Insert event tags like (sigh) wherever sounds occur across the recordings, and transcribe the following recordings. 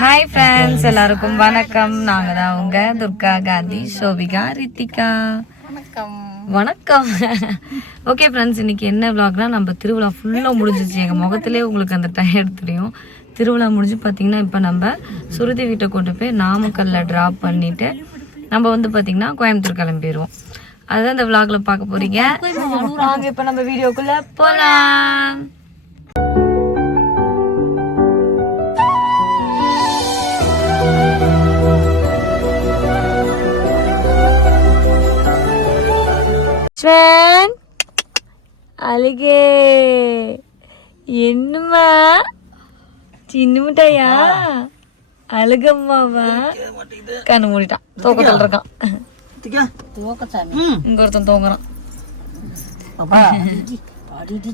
Hi friends எல்லாருக்கும் வணக்கம். நாங்க தான் உங்க துர்கா காந்தி சோபிகா ரித்திகா. வணக்கம். வணக்கம். ஓகே ஃப்ரெண்ட்ஸ் இன்னைக்கு என்ன vlogனா நம்ம திருவிழா ஃபுல்லாக முடிஞ்சிச்சு. எங்கள் முகத்திலே உங்களுக்கு அந்த டயர்ட் தெரியும். திருவிழா முடிஞ்சு பார்த்தீங்கன்னா இப்போ நம்ம சுருதி வீட்டை கொண்டு போய் நாமக்கல்ல ட்ராப் பண்ணிட்டு நம்ம வந்து பார்த்தீங்கன்னா கோயம்புத்தூர் கிளம்பிடுவோம். அதுதான் இந்த vlogல பார்க்க போறீங்க. வாங்க இப்போ நம்ம வீடியோக்குள்ள போலாம். ஸ்வன் அழுகே. என்னம்மா? சின்ன மிட்டாயா? அழுகம்மாவா? கண்ணு மூடிட்டான். தூக்கத்தில் இருக்கான். இங்க ஒருத்தன் தூங்குறான்.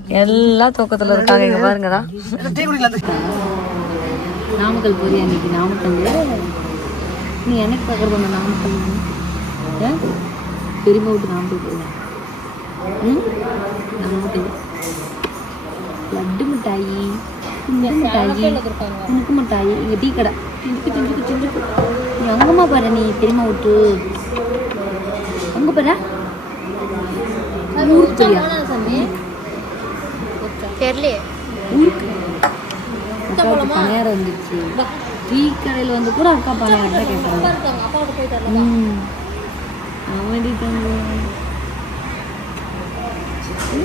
எல்லாம் தூக்கத்துல இருக்காங்க. இங்க பாருங்கடா. நாமக்கல் போறியா இன்னைக்கு? நாமக்கல். நீ எனக்கு பார்க்குறது அந்த நாமக்கல்? ஆ? பெரியம்மா விட்டு நாமக்கல் போறியா? ம்? நாமக்கல் லட்டு மிட்டாயி. குண்டு மிட்டாயி. உனக்கு மிட்டாயி. இங்கே டீ கடை. சிஞ்சுக்கு சிஞ்சுக்கு சிஞ்சுக்கு நீ அங்கம்மா பாரு நீ பெரியம்மா விட்டு அங்கே பாரு. ஊருக்கு போறியா? தெரியலையே. ஊருக்கு. அக்காவுக்கு பணியாரம் வந்துச்சு டீ கடையில் வந்து கூட அக்கா பணியாரம் தான் கேட்குறாங்க தங்கம் இன்னும்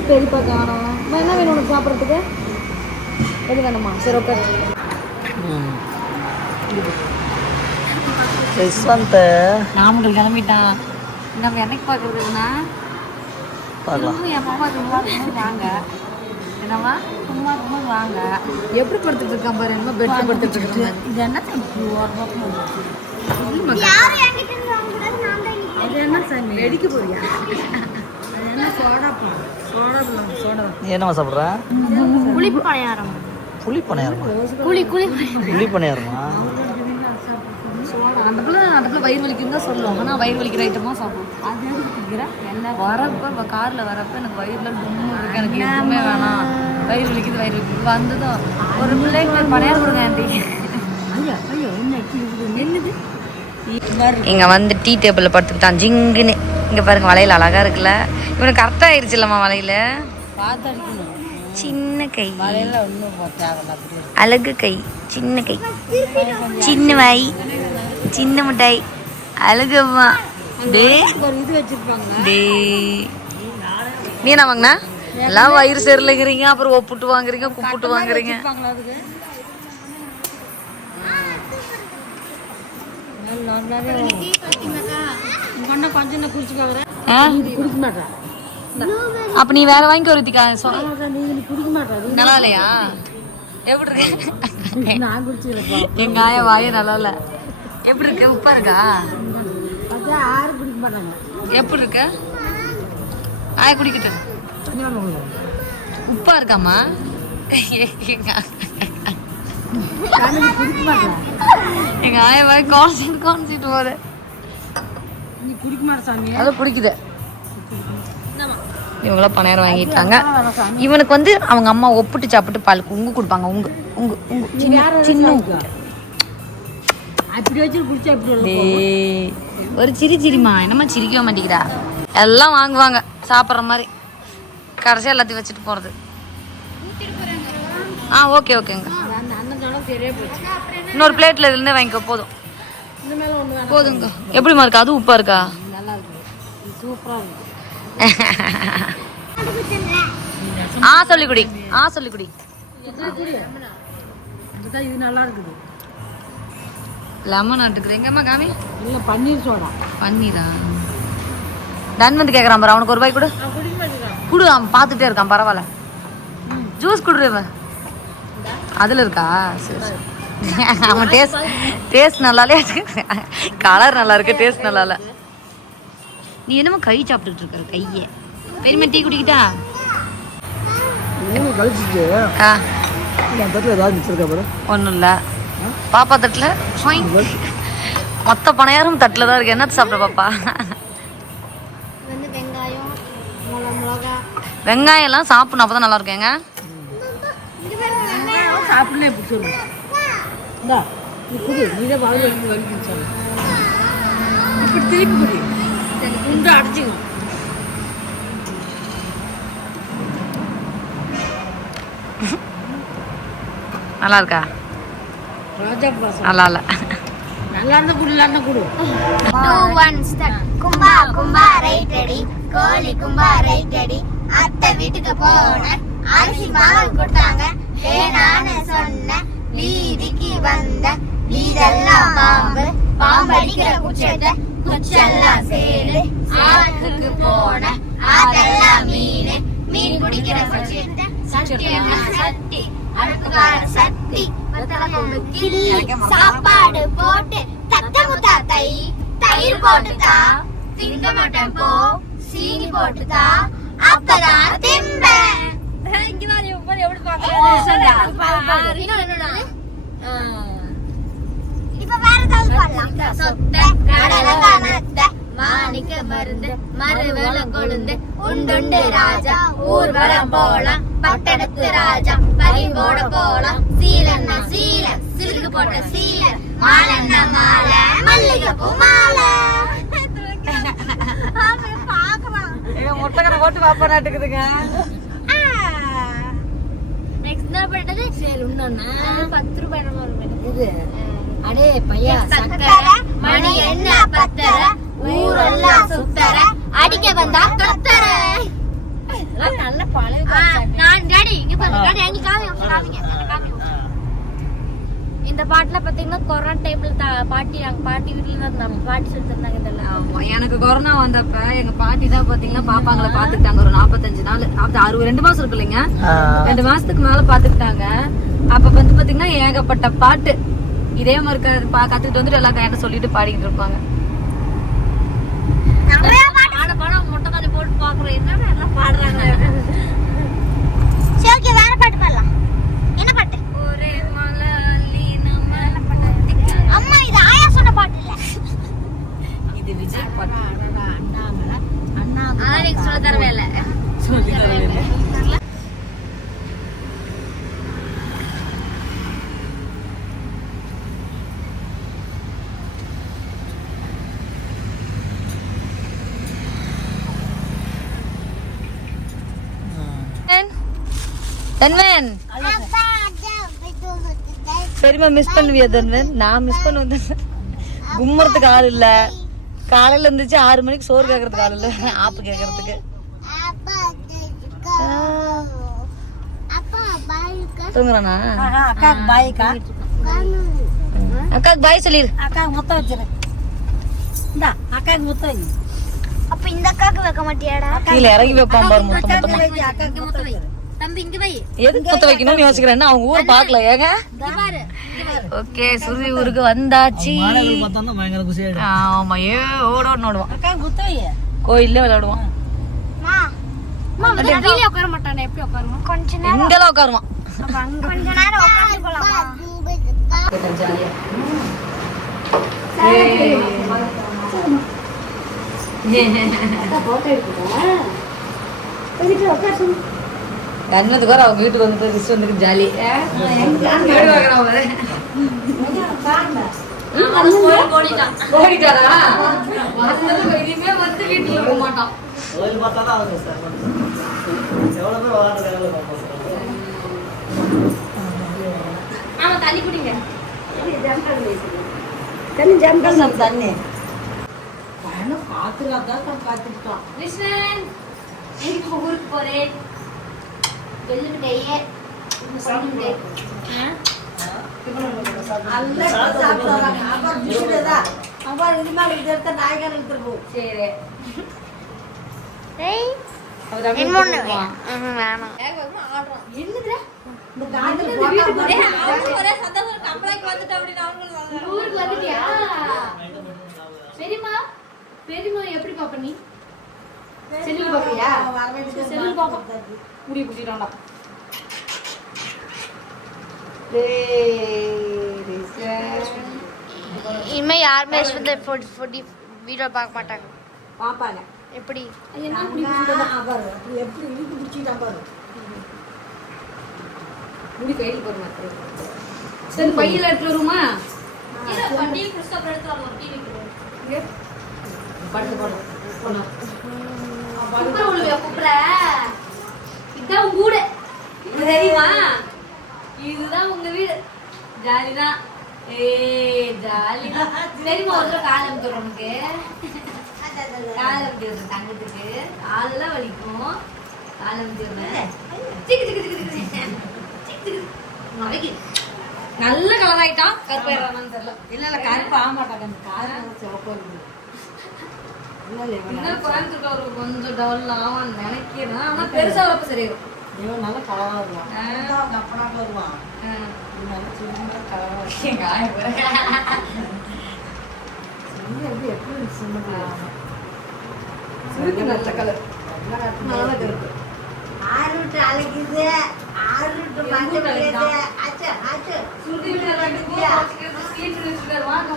பெரியப்பா காணோம் என்ன வேணும் உனக்கு சாப்பிட்றதுக்கு? எது வேணுமா? சரி ஓகே யஸ்வந்த் நாமக்கல் கிளம்பிட்டான். நம்ம என்னைக்கு பார்க்குறதுன்னா பார்க்கலாம். என் மாமா சும்மா வாங்க. என்னம்மா? சும்மா இருக்கும்போது வாங்க. எப்படி படுத்துட்டு இருக்கான் பாரு? என்னமோ பெட்ல படுத்துட்டு இருக்கான் இது என்ன அது என்ன சாமி? வெடிக்க போறியா? என்னம்மா சாப்பிட்ற? புளிப்பு பணியாரம் புளி பணியாரமா குழி குழி புளி பணியாரமா அந்த பிள்ளை வயிறு வலிக்குன்னு தான் சொல்லுவோம் ஆனால் வயிறு வலிக்கிற ஐட்டமாக அது என்ன? வரப்போ இப்போ காரில் வரப்போ எனக்கு வயிறுல டும்மு இருக்கு. எனக்கு எதுவுமே வேணாம். வயிறு வலிக்குது வயிறு வலிக்குது. வந்ததும் ஒரு பிள்ளைக்கு படையா கொடுங்க ஆண்டி. ஐயோ ஐயோ என்ன என்னது? இங்க வந்து டீ டேபிள்ல படுத்துக்கிட்டான். ஜிங்குன்னு. இங்கே பாருங்க வளையல் அழகா இருக்குல்ல. இவனுக்கு கரெக்டாக ஆயிடுச்சு இல்லம்மா வளையல பார்த்தா சின்ன கை. அழகு கை சின்ன கை. சின்ன வாய் சின்ன மிட்டாய். அழகம்மா டே. டே. நீ என்ன வாங்கினா? எல்லாம் வயிறு சரியில்லைங்கிறீங்க அப்புறம் ஒப்புட்டு வாங்குறீங்க குப்பிட்டு வாங்குறீங்க. வச்சிருப்பாங்களா அப்ப நீ வேற வாங்கி ஒருத்திக்கா நல்லா இல்லையா? எப்படி இருக்கு? எங்க ஆயா வாயே நல்லா இல்ல. எப்படி இருக்கு? உப்பா இருக்கா? எப்படி இருக்கு? ஆயா குடிக்கட்டும் உப்பா இருக்காமா எங்க ஆயா வாய் போகுது நீ குடிக்க மாட்டேன் சாமி அது பிடிக்குது இவங்களாம் பணம் வாங்கிட்டாங்க இவனுக்கு வந்து அவங்க அம்மா ஒப்பிட்டு சாப்பிட்டு பால் உங்கு கொடுப்பாங்க உங்கு உங்கு உங்கு. சின்ன சின்ன ஒரு சிரி சிரிமா என்னம்மா சிரிக்கவே மாட்டேங்கிறா? எல்லாம் வாங்குவாங்க சாப்பிட்ற மாதிரி. கடைசியாக எல்லாத்தையும் வச்சுட்டு போகிறது ஆ ஓகே ஓகேங்க. இன்னொரு பிளேட்டில் இதுலேருந்தே வாங்கிக்கோ போதும். போதுங்க. எப்படிமா இருக்கா? அது உப்பா இருக்கா? ஆ சொல்லி குடி. ஆ சொல்லி குடி. இது நல்லா இருக்குது லெமன் நட்டுக்குது எங்கம்மா காமி? இல்ல பன்னீர் சோடா. பன்னீரா? டன் வந்து கேட்குறான் பாரு. அவனுக்கு ஒரு ரூபாய் கொடு. குடு அவன் பார்த்துட்டே இருக்கான். பரவாயில்ல. ஜூஸ் குடுறேன் அதில் இருக்கா? சரி சரி. அவன் டேஸ்ட் டேஸ்ட் நல்லாலே கலர் நல்லா இருக்கு டேஸ்ட் நல்லா இல்லை நீ என்னமோ கை சாப்பிட்டுட்டு இருக்கிற கையே. பெரியம்மா டீ குடிக்கிட்டா? ஒன்றும் இல்லை பாப்பா தட்டில்? மொத்த பணையாரும் தட்டில் தான் இருக்கு. என்ன சாப்பிட்ற பாப்பா? வந்து வெங்காயம் மிளகா மிளகா. வெங்காயம் எல்லாம் சாப்பிடணும் அப்போ தான் நல்லா இருக்குங்க சாப்பிடல இந்தா நீ குடு நீ தான் வாழ்வு வந்து வலிக்குன்னு சொல்லு. இப்படி திருப்பி குடி. குண்டு அடைச்சிக்கணும் நல்லா இருக்கா ராஜா பாசம். நல்லா இல்லை நல்லா இருந்தா குடு இல்லைன்னா குடு. டூ ஒன் ஸ்டார்ட் கும்பா கும்பா ரைட் அடி கோழி கும்பா ரைட் அடி அத்தை வீட்டுக்கு போனேன் அரிசி மாவு கொடுத்தாங்க. வேணான்னு சொன்ன. வீதிக்கு வந்த வீதெல்லாம் பாம்பு பாம்பு அடிக்கிற குச்சத்தை குச்செல்லாம் சேரு. ஆற்றுக்கு போன அதெல்லாம் மீன். மீன் பிடிக்கிற குச்சத்தை சட்டி எல்லாம் சட்டி அடுப்புக்கார சட்டி சாப்பாடு போட்டு தத்த முத்தா தை. தயிர் போட்டுதா திங்க மாட்டேன் போ. சீனி போட்டுதா அப்பதான் திம்பேன் இப்ப வேற ஏதாவது பாடலாம் சொத்த கடல கனத்த மாணிக்க மருந்து மறுவேள கொழுந்து உண்டுண்டு ராஜா ஊர்வலம் போலாம் பட்டணத்து ராஜா பரிவோட போலாம். சீலன்னா சீல சிலுக்கு போட்ட சீல மாலன்னா மாலை மல்லிகை பூ மாலை (laughs) முட்டைக்கடை போட்டு பாப்பா நாட்டுக்குதுங்க. என்ன பண்றது சரி உண்ணா பத்து ரூபாய் இது அடே பையா சக்கரை. மணி என்ன பத்தர ஊரெல்லாம் சுத்தர அடிக்க வந்தா கத்தர நல்ல பழைய நான் டாடி இங்க பாருங்க டாடி அங்க காமி காமிங்க. இந்த பாட்டுல பாத்தீங்கன்னா கொரோனா டைம்ல பாட்டி நாங்க பாட்டி வீட்டுல தான் இருந்தாங்க. பாட்டி சொல்லி தந்தாங்க இதெல்லாம் ஆமா எனக்கு கொரோனா வந்தப்ப எங்க பாட்டி தான் பாத்தீங்கன்னா பாப்பாங்களை பாத்துக்கிட்டாங்க ஒரு நாற்பத்தஞ்சு நாள். அப்ப அறுபது ரெண்டு மாசம் இருக்கு இல்லைங்க. ரெண்டு மாசத்துக்கு மேல பாத்துக்கிட்டாங்க. அப்ப வந்து பாத்தீங்கன்னா ஏகப்பட்ட பாட்டு. இதே மாதிரி கத்துக்கிட்டு வந்துட்டு எல்லாம் கையிட்ட சொல்லிட்டு பாடிக்கிட்டு இருப்பாங்க. பாட பாடம் முட்டை போட்டு பாக்குறோம் என்னடா எல்லாம் பாடுறாங்க சரி ஓகே வேற பாட்டு பாடலாம் என்ன பாட்டு ஒரே மலை அள்ளி நம்ம அம்மா இது ஆயா சொன்ன பாட்டு இல்ல இது விஜய் பாட்டு அண்ணாமலை அண்ணா அதான் நீங்க சொல்ல தரவே இல்ல சொல்லி தரவே தன்வன் சரிம்மா மிஸ் பண்ணுவியா தன்வன்? நான் மிஸ் பண்ணுவேன். கும்மறதுக்கு ஆள் இல்ல. காலையில இருந்துச்சு ஆறு மணிக்கு சோறு கேக்குறதுக்கு ஆள் இல்ல. ஆப்பு கேக்குறதுக்கு. தூங்குறானா? அக்காக்கு பாய்க்கா. அக்காக்கு பாய் சொல்லிரு அக்காக்கு முத்தம் வச்சிரு. இந்தா அக்காக்கு முத்தம் வை அப்ப இந்த அக்காக்கு வைக்க மாட்டியாடா? கீழே இறங்கி வைப்பான் பாரு மொத்த மொத்தமா அக்காக்கு முத்தம் வை தம்பி இங்க வை. எதுக்கு முத்த வைக்கணும்னு யோசிக்கிறேன்னா அவங்க ஊர் பாக்கல ஏங்க? ஓகே சுருதி ஊருக்கு வந்தாச்சு. ஆமா ஏ ஓடுவான். கோயில்ல விளையாடுவான். மா அம்மா கீழே உட்கார மாட்டானே எப்படி உட்காருவோம் கொஞ்ச நேரம். எங்கெல்லாம் உட்காருவான். கொஞ்ச நேரம் போலாமா? கண்ணத்துக்கு வர அவங்க வீட்டுக்கு வந்துட்டு ரிஸ்ட் வந்துட்டு ஜாலி ஓடிட்டாரா இனிமே வந்து மாட்டான். ஆமா தண்ணி குடிங்க. தண்ணி தண்ணி. கிருஷ்ணன் எனக்கு ஊருக்கு போறேன்? வராங்க அப்பா இது மேலே இது எடுத்தா நாய்க்கார எடுத்துட்டு போ. சரி. பெரியம்மா பெரியம்மா எப்படி பாப்ப நீ செல்லுல பாப்பியா செல்லுல பாப்பா முடி குட்டிட்டான்டா. இனிமே யாருமே யஷ்வந்த் ஃபுட் ஃபுட் வீடியோ பார்க்க மாட்டாங்க. பாப்பாங்க எப்படி? எப்படி இழுத்து பிடிச்சிட்டா பாரு. முடி கையில் போடுமா சரி பையில எடுத்து வருமா படுத்து போனோம் இதான் உங்க வீடு. இது தெரியுமா? இதுதான் உங்க வீடு. ஜாலிதான். ஏ ஜாலி தெரியுமா ஒரு தடவை கால் அமுத்துறோம் உனக்கு? கால் அமுத்திடுறேன் தங்கத்துக்கு. காலெல்லாம் வலிக்கும். கால் அமுத்திடுறேன் சிக்கு சிக்கு சிக்கு சிக்கு சிக்கு. நல்ல கலர் ஆயிட்டான் கருப்பாயிடுறான்னு தெரியல. இல்ல இல்ல கருப்பு ஆக மாட்டாங்க காதல் சிவப்பு இருக்குது இல்ல இல்ல இவன் இன்னும் கோயம்புத்தூர்ல ஒரு கொஞ்சம் ஆவான்னு நினைக்கிறேன். ஆனா பெருசா வரப்ப இவன் நல்ல கலரா வருவான். கப்பனாக்க நல்ல எப்படி எப்படி சுருங்க சுருக்கு நல்ல கலர் நல்ல கருப்பு ஆறுட்டு அழைக்குது ஆறுட்டு சுருக்கு வீட்டுல வாங்க.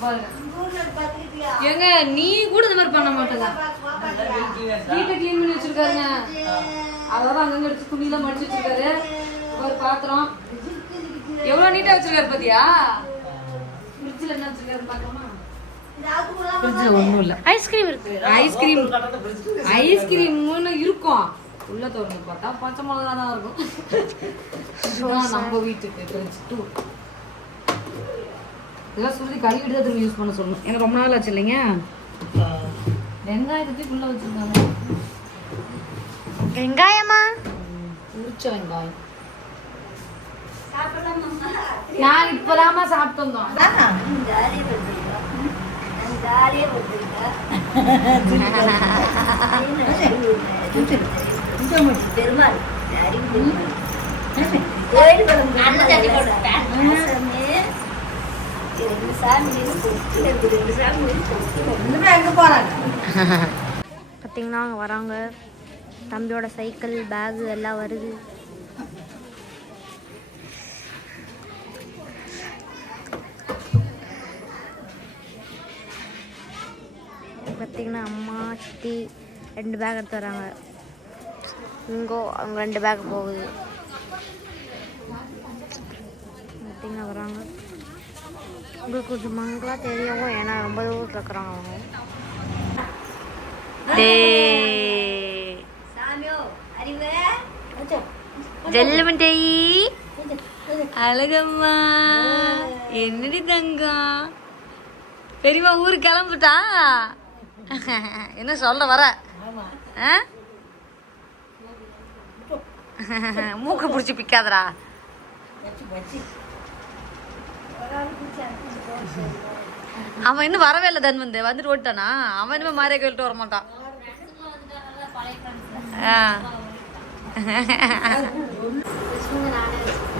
பாருங்க. ஏங்க நீ கூட இந்த மாதிரி பண்ண மாட்டேங்க. வீட்டை கிளீன் பண்ணி வச்சிருக்காருங்க. அதாவது அங்கங்க எடுத்து துணியெல்லாம் மடிச்சு வச்சிருக்காரு. ஒரு பாத்திரம். எவ்வளவு நீட்டா வச்சிருக்காரு பாத்தியா? ஃப்ரிட்ஜ்ல என்ன வச்சிருக்காரு பாக்கலாமா? ஃப்ரிட்ஜ்ல ஒண்ணும் இல்ல. ஐஸ்கிரீம் இருக்கு. ஐஸ்கிரீம் ஐஸ்கிரீம்னு இருக்கும். உள்ள திறந்து பார்த்தா பச்சை மிளகா தான் இருக்கும். (laughs) நம்ம வீட்டுக்கு டூ இதெல்லாம் சுருதி கழுவிட்டு தான் திரும்ப யூஸ் பண்ண சொல்லணும். ஏன்னா ரொம்ப நாள் ஆச்சு இல்லைங்க? வெங்காயத்தை உள்ள வச்சிருக்காங்க. வெங்காயமா? உரிச்ச வெங்காயம். நான் இப்பதாம்மா சாப்பிட்டு வந்தோம் போறாங்க பார்த்தீங்கன்னா அவங்க வராங்க. தம்பியோட சைக்கிள் பேகு எல்லாம் வருது. பார்த்தீங்கன்னா அம்மா சித்தி ரெண்டு பேக் எடுத்து வராங்க. இங்கோ அவங்க ரெண்டு பேக் போகுது. பார்த்தீங்கன்னா வராங்க. உங்களுக்கு கொஞ்சம் மங்களாக தெரியும் ஏன்னா ரொம்ப தூரத்தில் இருக்கிறாங்க அவங்க. ஜெல்லுமண்டேயி அழகம்மா. என்னடி தங்கம் பெரியம்மா ஊருக்கு கிளம்புட்டா? என்ன சொல்ல வர. ஆ? மூக்க பிடிச்சி பிக்காதடா. அவன் இன்னும் வரவே இல்லை தன்வந்து. வந்துட்டு ஓட்டானா அவன் இனிமே மாறிய கோயில்கிட்ட வரமாட்டான்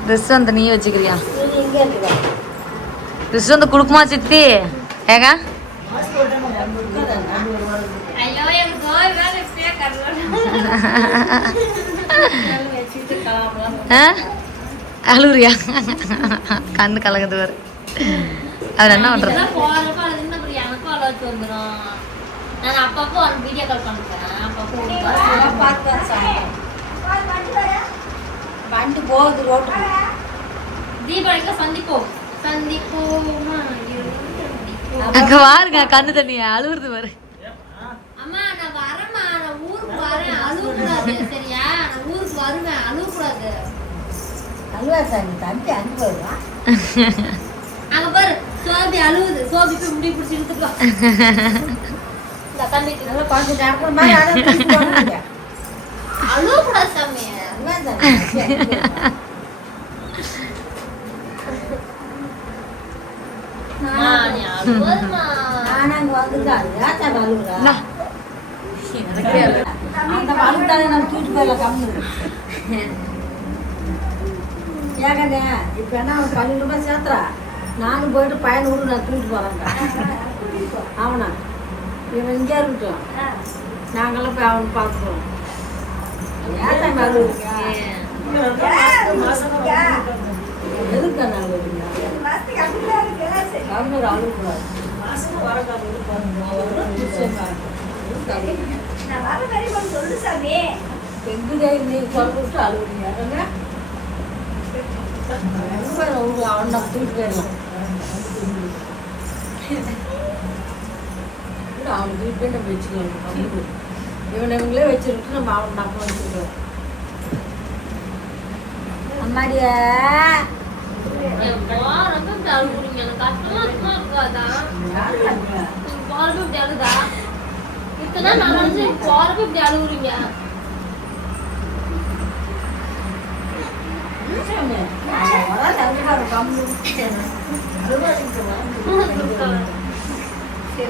ட்ரெஸ் வந்து நீ வச்சுக்கிறியா? ட்ரெஸ் வந்து கொடுக்குமா சித்தி? ஏங்க? ஆ? அழுவுறியா? கண்ணு கலங்குது வேறு அது என்ன பண்றது வண்டி போகுது ரோட்டுக்கு தீபாவளிக்கு சந்திப்போம். சந்திப்போமா. அங்க பாருங்க கண்ணு தண்ணிய. அழுவுறது பாரு. அம்மா நான் வரேம்மா. நான் ஊருக்கு வரேன். அழுவக்கூடாது. சரியா? நான் ஊருக்கு வருவேன். அழுவக்கூடாது. அல்வா சாமி தம்பி அனுப்பி வருவான் அங்க பாரு சோபி அழுவுது சோபி போய் முடி பிடிச்சி இழுத்துக்கோ இந்த தம்பிக்கு நல்லா கொஞ்சம் நடக்கிற மாதிரி. அழுவக்கூடாது சாமி அல்வா சாமி தம்பி அனுப்பி வருவான். அம்மா, நீ அழுவதுமா நானா அங்க வந்திருக்காரு ஏன் சாமி அழுகுறா? அந்த அழுகுதானே நம்ம தூக்கிட்டு போயிடலாம் கம்முனு. ஏகண்ணே இப்போ என்ன அவன் பன்னெண்டு ரூபாய் சேர்த்துறா. நானும் போயிட்டு பையன் விட்டு நான் தூக்கிட்டு போகிறேன் அவனா இவன் இங்கே இருக்கட்டும். நாங்களாம் போய் அவனை பார்க்குறோம் எதுக்கு நாங்கள் அழுக்கூடாது எங்குதான் இன்னைக்கு சொல்லிட்டு அழுகுறீங்க. அவன் நம்ம போயிடலாம் அவன் தூக்கிட்டு போய் நம்ம வச்சுக்கலாம் இவன் இவங்களே வச்சுக்கிட்டு நம்ம அவன் நம்ம வச்சுக்கிட்டோம் அம்மாடியா அழுகுறீங்க கஷ்டமா இருக்காதா போறப்ப இப்படி அழுதா இத்தனை நான் போறப்ப இப்படி அழுகுறீங்க சரி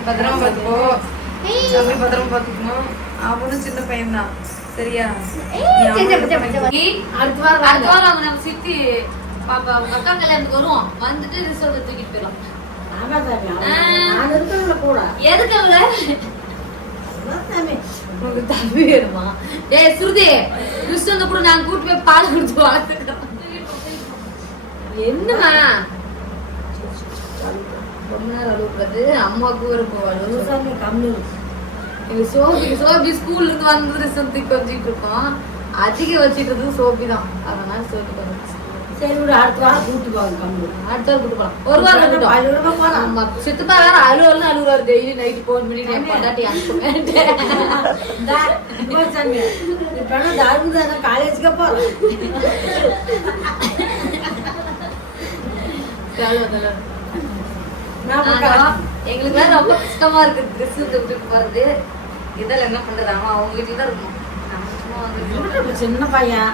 பத்திரமா பார்த்துக்கோ தம்பி பத்திரமா பார்த்துக்கணும் அவனும் சின்ன பையன்தான் சரியா அடுத்த வாரம் அடுத்த வாரம் அவங்க நம்ம சித்தி பாப்பா அவங்க அக்கா கல்யாணத்துக்கு வருவோம் வந்துட்டு ரிசோர்ட் தூக்கிட்டு போயிடலாம் ஆமா கூட எதுக்கு அவள உனக்கு தம்பி வேணுமா? டேய் சுருதி கூட நாங்க கூட்டு போய் பால் கொடுத்து வளர்த்துக்கிறோம் என்னமா ரொம்ப நேரம் அழுகுறது அம்மாவுக்கு ஒரு போவாள் சாமி கம்மி எங்க சோபி சோபி ஸ்கூல்ல இருந்து வந்து ரிசல்ட் கொஞ்சிட்டு இருக்கோம். அதிக வச்சிட்டு சோபி தான். அதனால சோபி கொஞ்சம் சரி விடு அடுத்த வாரம் கூட்டி போவாங்க கம்மி அடுத்த வாரம் கூட்டு போலாம். ஒரு வாரம் போலாம். ஆமா. சித்தப்பா வேற அழுவல்னு அழுகுறாரு டெய்லி நைட்டு போன் பண்ணி என் பொண்டாட்டி அனுப்புவேன் இப்ப காலேஜுக்கே எங்களுக்கு ரொம்ப கஷ்டமா இருக்கு ட்ரெஸ் விட்டு போறது இதெல்லாம் என்ன பண்றது ஆமா அவங்க வீட்டுல தான் இருக்கும் சின்ன பையன்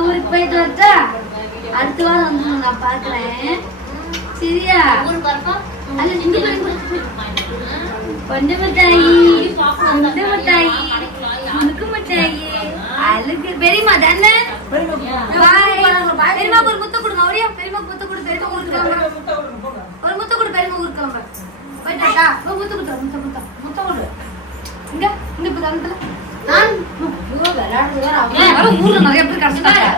ஊருக்கு போயிட்டு வரட்டா அடுத்த வாரம் வந்து நான் பாக்குறேன் சரியா அல்ல. கொண்ட மிட்டாயி கொண்ட மிட்டாயி முறுக்கு மிட்டாயி அழுகு பெரியம்மா தானே பெரியம்மா ஒரு முத்த கொடுங்க ஒரே பெரியம்மா முத்த கொடு பெரியம்மா ஊருக்கு கிளம்புறேன் ஒரு முத்த கொடு பெரியம்மா ஊருக்கு கிளம்புறேன் போயிட்டாக்கா? ஒரு முத்த கொடுத்துரு முத்த முத்த முத்த கொடு. இங்க இங்க இப்ப கணத்துல நான்? ஏன், வர ஊர்ல நிறைய பேர் கிடைச்சிட்டாங்க.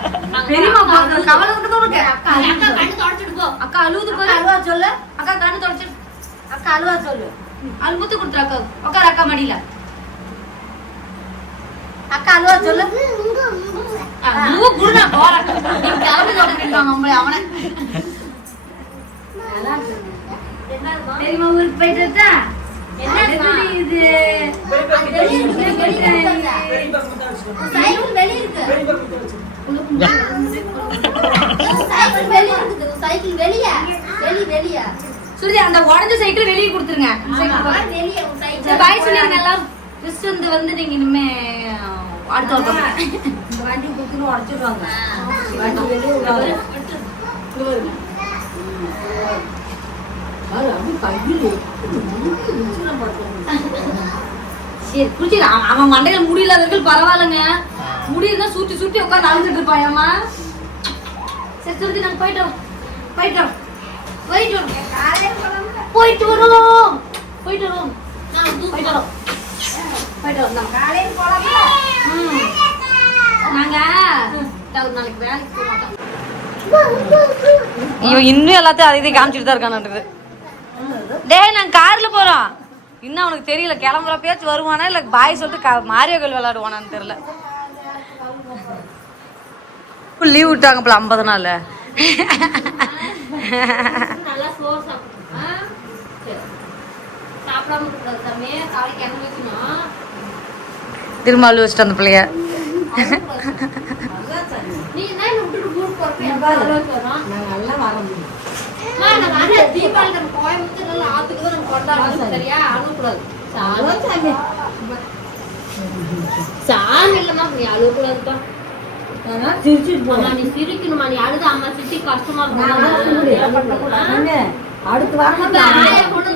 பெரியம்மா பாக்குற கவலை மட்டும் தான் இருக்கு. அக்கா அழுவுது பாரு. அழுவா சொல்லு. அக்கா கண்ணு தொடச்சிடு. அக்கா அழுவா சொல்லு. அழுது முத்து கொடுத்துரு அக்கா. உட்காரு அக்கா மடியில. அக்கா அழுவா சொல்லு அழுவு குடு, நான் போறேன். நீ கிளம்பி தொடர்ந்து உங்களை, அவனை. பெரியம்மா ஊருக்கு போயிட்டு இது? சைக்கிள் வெளிய இருக்கு. சைக்கிள் வெளிய இருக்குது சைக்கிள் வெளிய. வெளிய வெளிய. சுருதி, அந்த உடஞ்ச சைக்கிள் வெளியே கொடுத்துருங்க. பாய் எல்லாம் ட்ரெஸ் வந்து வந்து நீங்க இனிமே அடுத்த ஒரு பக்கம் வண்டி குத்துன்னு உடச்சிடுவாங்க வண்டி வெளியே விடாது சரி குடிச்சிரு அவன் மண்டையில முடியலாதவர்கள் பரவாயில்லைங்க முடியல சுத்தி சுத்தி உட்காந்து அழுதுட்டு இருப்பாயம்மா சரி சுருதி நாங்க போயிட்டு வரோம் போயிட்டு வரோம் போயிட்டு வரோம் போயிட்டு வரோம் போயிட்டு வரோம் போயிட்டு. காலையில ம். நாளைக்கு வேலைக்கு போக மாட்டோம் இவன் இன்னும் எல்லாத்தையும் அதை இதை காமிச்சிட்டு தான் இருக்கானது டேய் நாங்க கார்ல போறோம். இன்னும் அவனுக்கு தெரியல கிளம்புறப்பயாச்சும் வருவானா இல்ல பாய் சொல்லிட்டு மாரியோ கோயில் விளையாடுவானான்னு தெரியல. லீவ் விட்டாங்க போல ஐம்பது நாள். சாப்பிடாம திரும்ப அழுவ வச்சுட்டு அந்த பிள்ளைய. நீ வர சாமி நீ அழுவக்கூடாதுப்பா நீ சிரிக்கணுமா நீ அழுத அம்மா சிரிச்சு கஷ்டமா நான் வர வாரம் நான் கொண்டு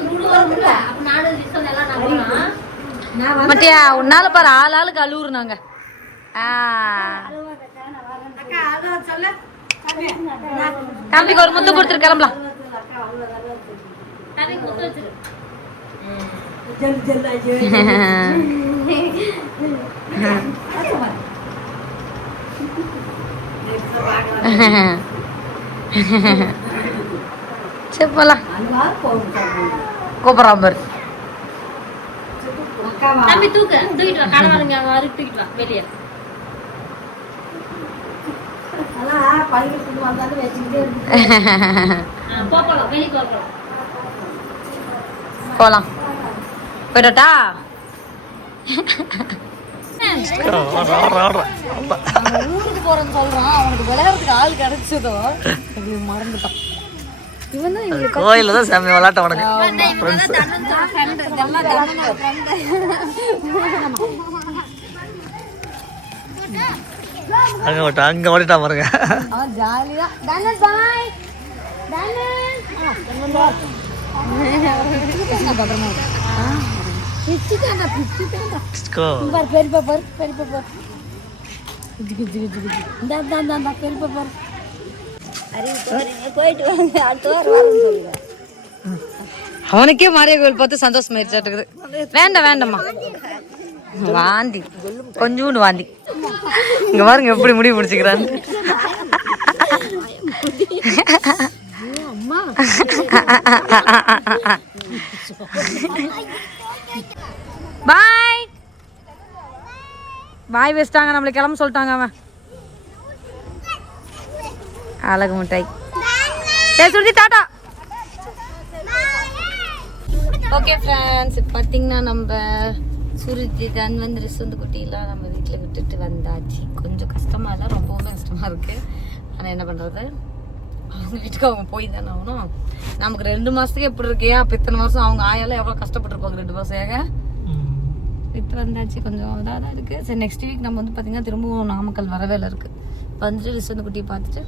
அப்ப நானும் எல்லாம் நான் மட்டியா உன்னால பாரு ஆள் ஆளுக்கு அழுவுறாங்க தம்பிக்கு ஒரு முத்து கொடுத்துரு கிளம்பலாம். சரி போலாம். கூப்பிட்றான் பாரு. தம்பி தூக்கு தூக்கிட்டு வா கணவருங்க வரு தூக்கிட்டு வா வெளியே. போலாம் போயிட்டா ஊருக்கு போறேன்னு சொல்றான். அவனுக்கு விளையாடுறதுக்கு ஆள் கிடைச்சதோ? மறந்துட்டான். இவன் தான் தான் செம்ம விளாட்டம் உனக்கு அங்கே ஓட்ட அங்கே ஓடிட்டா பாருங்க. அவன் ஜாலியா. தனன் பாய் தனன் பத்திரமா பிச்சுட்டாண்டா பிச்சுட்டாண்டா கோ பாரு பெரியப்பா பாரு பெரியப்பா பாரு. ஜிகு ஜிகு ஜிகு ஜிகு இந்த இந்த இந்த இந்த பெரியப்பா பாரு போயிட்டு வாங்க அடுத்த வாரம் வரும் சொல்லுங்க அவனுக்கே மாரிய கோயில் பார்த்து சந்தோஷம் இருக்குது. வேண்டாம் வேண்டாம்மா. வாந்தி. கொஞ்சோண்டு வாந்தி. இங்க பாருங்க எப்படி முடிவு பிடிச்சிக்கிறான்னு. பாய். பாய் வச்சிட்டாங்க நம்மளை கிளம்ப சொல்லிட்டாங்க அவன். அழகு மிட்டாய். சரி சுருதி டாட்டா ஓகே ஃப்ரெண்ட்ஸ் பார்த்தீங்கன்னா நம்ம சுருதி தன் வந்து ரிசுந்து குட்டிலாம் நம்ம வீட்டில் விட்டுட்டு வந்தாச்சு. கொஞ்சம் கஷ்டமா இல்லை ரொம்பவுமே கஷ்டமா இருக்கு. ஆனால் என்ன பண்ணுறது அவங்க வீட்டுக்கு அவங்க போய் தானே ஆகணும். நமக்கு ரெண்டு மாசத்துக்கு எப்படி இருக்கே? அப்போ இத்தனை வருஷம் அவங்க ஆயால எவ்வளோ கஷ்டப்பட்டுருப்பாங்க ரெண்டு மாசம் ஏக விட்டு வந்தாச்சு கொஞ்சம் இதாக தான் இருக்குது சரி நெக்ஸ்ட் வீக் நம்ம வந்து பார்த்தீங்கன்னா திரும்பவும் நாமக்கல் வர வேலை இருக்குது வந்துட்டு ரிசந்து குட்டியை பார்த்துட்டு